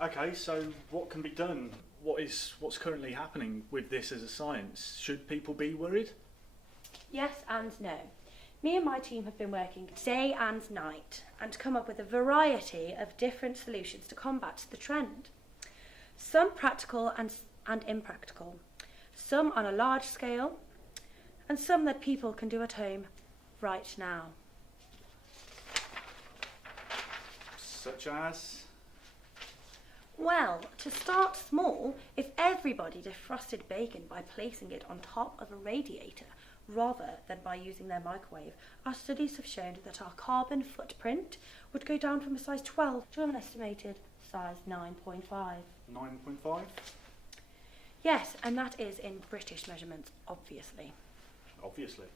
Okay, so what can be done? What's currently happening with this as a science? Should people be worried? Yes and no. Me and my team have been working day and night and come up with a variety of different solutions to combat the trend. Some practical and impractical, some on a large scale, and some that people can do at home right now. Such as? Well, to start small, if everybody defrosted bacon by placing it on top of a radiator rather than by using their microwave, our studies have shown that our carbon footprint would go down from a size 12 to an estimated size 9.5. 9.5? Yes, and that is in British measurements, obviously. Obviously.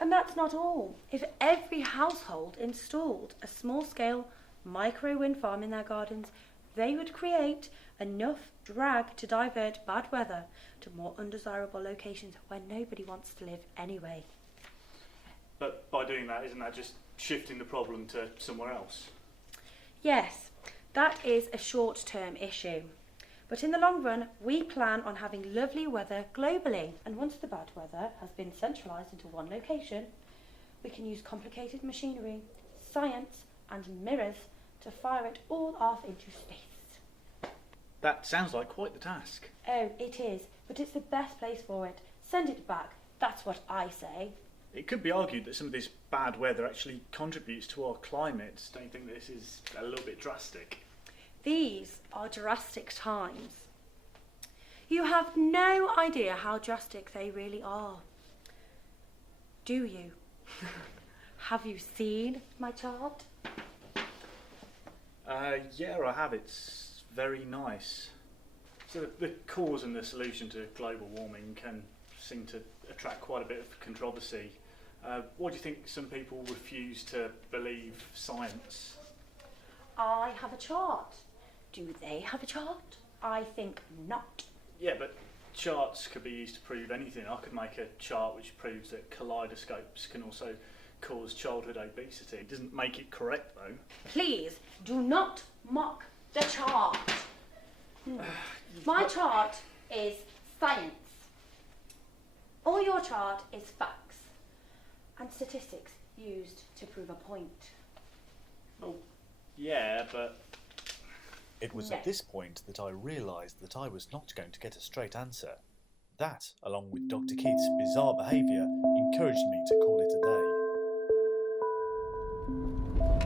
And that's not all. If every household installed a small-scale micro wind farm in their gardens, they would create enough drag to divert bad weather to more undesirable locations where nobody wants to live anyway. But by doing that, isn't that just shifting the problem to somewhere else? Yes, that is a short-term issue. But in the long run, we plan on having lovely weather globally. And once the bad weather has been centralised into one location, we can use complicated machinery, science and mirrors to fire it all off into space. That sounds like quite the task. Oh, it is, but it's the best place for it. Send it back, that's what I say. It could be argued that some of this bad weather actually contributes to our climate. Don't you think this is a little bit drastic? These are drastic times. You have no idea how drastic they really are. Do you? Have you seen my chart? Yeah, I have. It's very nice. So the cause and the solution to global warming can seem to attract quite a bit of controversy. Why do you think some people refuse to believe science? I have a chart. Do they have a chart? I think not. Yeah, but charts could be used to prove anything. I could make a chart which proves that kaleidoscopes can also cause childhood obesity. It doesn't make it correct, though. Please, do not mock the chart. My chart is science. All your chart is facts and statistics used to prove a point. Oh, yeah, but... It was at this point that I realised that I was not going to get a straight answer. That, along with Dr. Keith's bizarre behaviour, encouraged me to call it a day.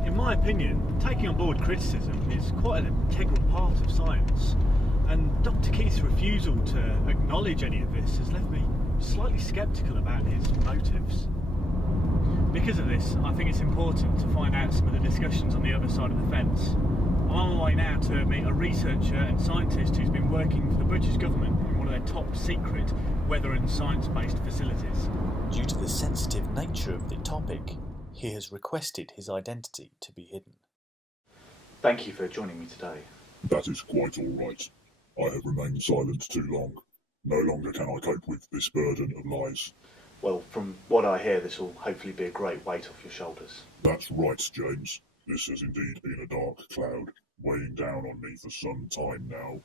In my opinion, taking on board criticism is quite an integral part of science, and Dr. Keith's refusal to acknowledge any of this has left me slightly sceptical about his motives. Because of this, I think it's important to find out some of the discussions on the other side of the fence. I'm on my way now to meet a researcher and scientist who's been working for the British government in one of their top secret weather and science-based facilities. Due to the sensitive nature of the topic, he has requested his identity to be hidden. Thank you for joining me today. That is quite all right. I have remained silent too long. No longer can I cope with this burden of lies. Well, from what I hear, this will hopefully be a great weight off your shoulders. That's right, James. This has indeed been a dark cloud, weighing down on me for some time now.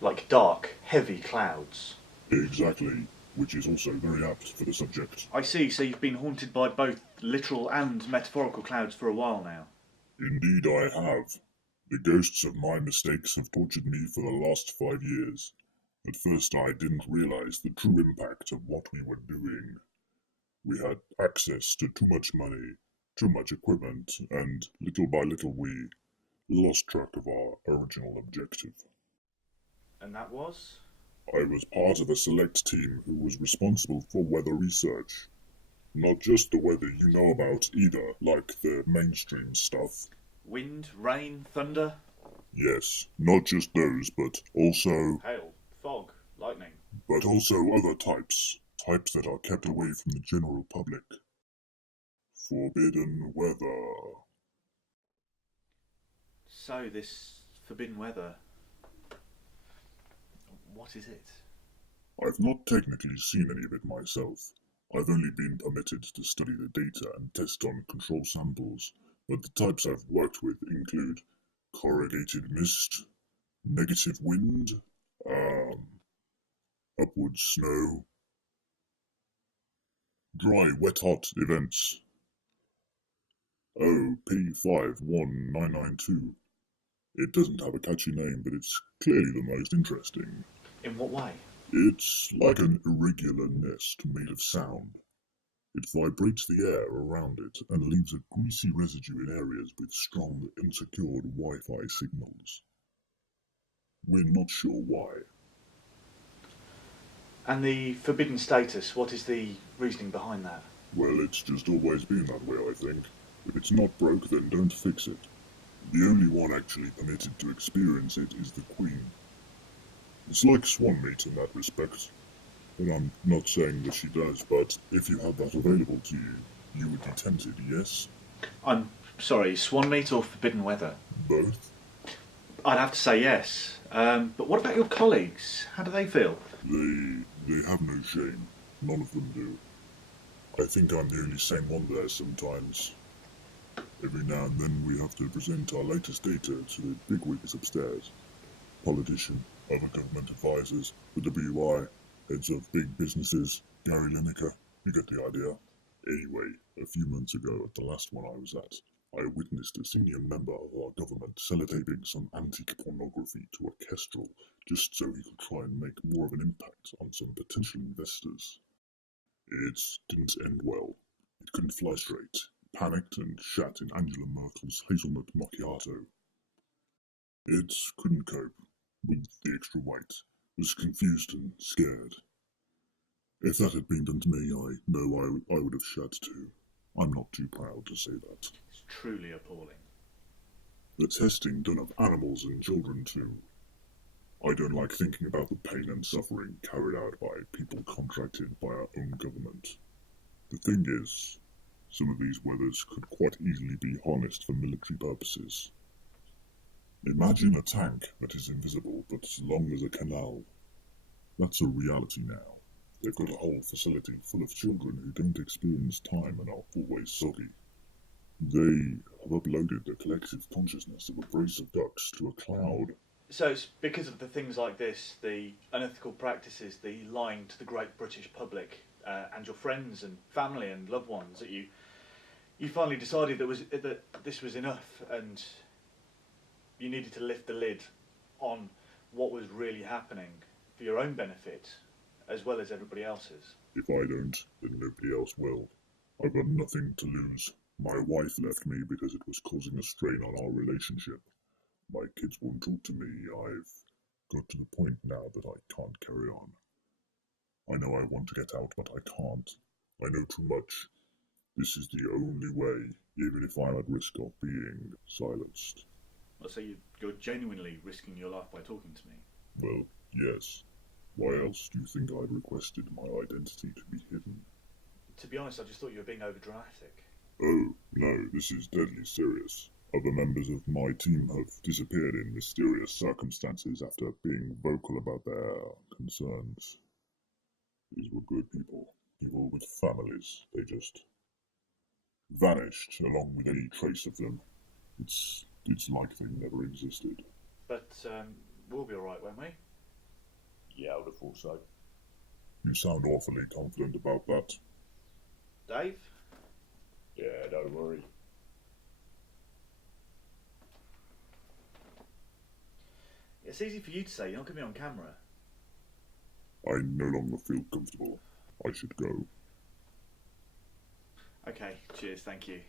Like dark, heavy clouds. Exactly, which is also very apt for the subject. I see, so you've been haunted by both literal and metaphorical clouds for a while now. Indeed I have. The ghosts of my mistakes have tortured me for the last 5 years. At first I didn't realise the true impact of what we were doing. We had access to too much money, too much equipment, and little by little we lost track of our original objective. And that was? I was part of a select team who was responsible for weather research. Not just the weather you know about either, like the mainstream stuff. Wind, rain, thunder? Yes, not just those, but also... Hail, fog, lightning. But also other types. Types that are kept away from the general public. Forbidden weather. So, this forbidden weather, what is it? I've not technically seen any of it myself. I've only been permitted to study the data and test on control samples, but the types I've worked with include corrugated mist, negative wind, upward snow, dry, wet, hot events. Oh, P51992. It doesn't have a catchy name, but it's clearly the most interesting. In what way? It's like an irregular nest made of sound. It vibrates the air around it and leaves a greasy residue in areas with strong, unsecured Wi-Fi signals. We're not sure why. And the forbidden status, what is the reasoning behind that? Well, it's just always been that way, I think. If it's not broke, then don't fix it. The only one actually permitted to experience it is the Queen. It's like swan meat in that respect. But I'm not saying that she does, but if you had that available to you, you would be tempted, yes? I'm sorry, swan meat or forbidden weather? Both? I'd have to say yes. But what about your colleagues? How do they feel? They have no shame. None of them do. I think I'm the only sane one there sometimes. Every now and then we have to present our latest data to the bigwigs upstairs. Politician, other government advisors, the WI, heads of big businesses, Gary Lineker, you get the idea. Anyway, a few months ago at the last one I was at, I witnessed a senior member of our government sellotaping some antique pornography to a kestrel just so he could try and make more of an impact on some potential investors. It didn't end well. It couldn't fly straight, panicked and shat in Angela Merkel's hazelnut macchiato. It couldn't cope with the extra weight, was confused and scared. If that had been done to me, I know I would have shat too. I'm not too proud to say that. It's truly appalling. The testing done of animals and children too. I don't like thinking about the pain and suffering carried out by people contracted by our own government. The thing is, some of these weathers could quite easily be harnessed for military purposes. Imagine a tank that is invisible but as long as a canal. That's a reality now. They've got a whole facility full of children who don't experience time and are always soggy. They have uploaded the collective consciousness of a brace of ducks to a cloud. So it's because of the things like this, the unethical practices, the lying to the great British public and your friends and family and loved ones that you finally decided that this was enough and you needed to lift the lid on what was really happening for your own benefit as well as everybody else's. If I don't, then nobody else will. I've got nothing to lose. My wife left me because it was causing a strain on our relationship. My kids won't talk to me. I've got to the point now that I can't carry on. I know I want to get out, but I can't. I know too much. This is the only way, even if I'm at risk of being silenced. Well, so you're genuinely risking your life by talking to me? Well, yes. Why else do you think I'd requested my identity to be hidden? To be honest, I just thought you were being overdramatic. Oh, no, this is deadly serious. Other members of my team have disappeared in mysterious circumstances after being vocal about their concerns. These were good people with families. They just vanished along with any trace of them. It's like they never existed. But we'll be alright, won't we? Yeah, I would have thought so. You sound awfully confident about that. Dave? Yeah, don't worry. It's easy for you to say, you're not going to be on camera. I no longer feel comfortable. I should go. Okay, cheers, thank you.